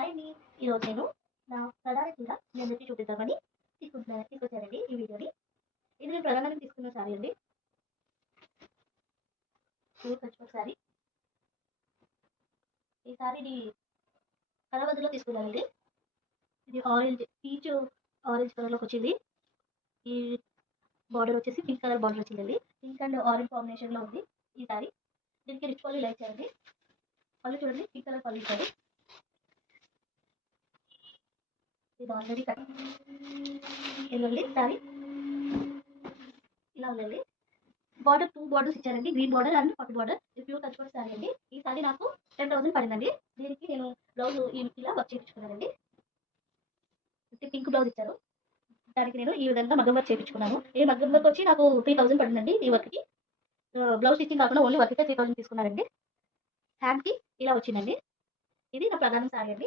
Hi అండి. ఈరోజు నేను నా ప్రధాన చీర మీ అందరికీ చూపిద్దామని తీసుకొచ్చానండి ఈ వీడియోని. ఇది నేను ప్రధానంగా తీసుకున్న శారీ అండి. ప్యూర్ కచ్వర్క్ శారీ. ఈ శారీని కలవదులో తీసుకున్నానండి. ఇది పీచ్ ఆరెంజ్ కలర్లోకి వచ్చింది. ఈ బార్డర్ వచ్చేసి పింక్ కలర్ బార్డర్ వచ్చిందండి. పింక్ అండ్ ఆరెంజ్ కాంబినేషన్లో ఉంది ఈ శారీ. దీనికి రిచ్ పళ్ళు ఇలా ఇచ్చారండి. పళ్ళు చూడండి, పింక్ కలర్ పళ్ళు ఇచ్చారు. ఇది ఆల్రెడీ కట్ ఇదండి శారీ. ఇలా ఉందండి. బార్డర్ 2 బార్డర్స్ ఇచ్చారండి. గ్రీన్ బార్డర్ అండ్ పట్టు బార్డర్. ఇది ప్యూర్ కచ్వర్క్ శారీ అండి. ఈ శారీ నాకు 10,000 పడిందండి. దీనికి నేను బ్లౌజ్ ఇలా వర్క్ చేయించుకున్నానండి. పింక్ బ్లౌజ్ ఇచ్చారు. దానికి నేను ఈ విధంగా మగ్గం వర్క్ చేయించుకున్నాను. ఈ మగ్గం వర్క్ వచ్చి నాకు 3,000 పడిందండి ఈ వర్క్కి. బ్లౌజ్ స్టిచ్చింగ్ కాకుండా ఓన్లీ వర్క్కే 3,000 తీసుకున్నానండి. హ్యాండ్కి ఇలా వచ్చిందండి. ఇది నా ప్రధాన శారీ అండి.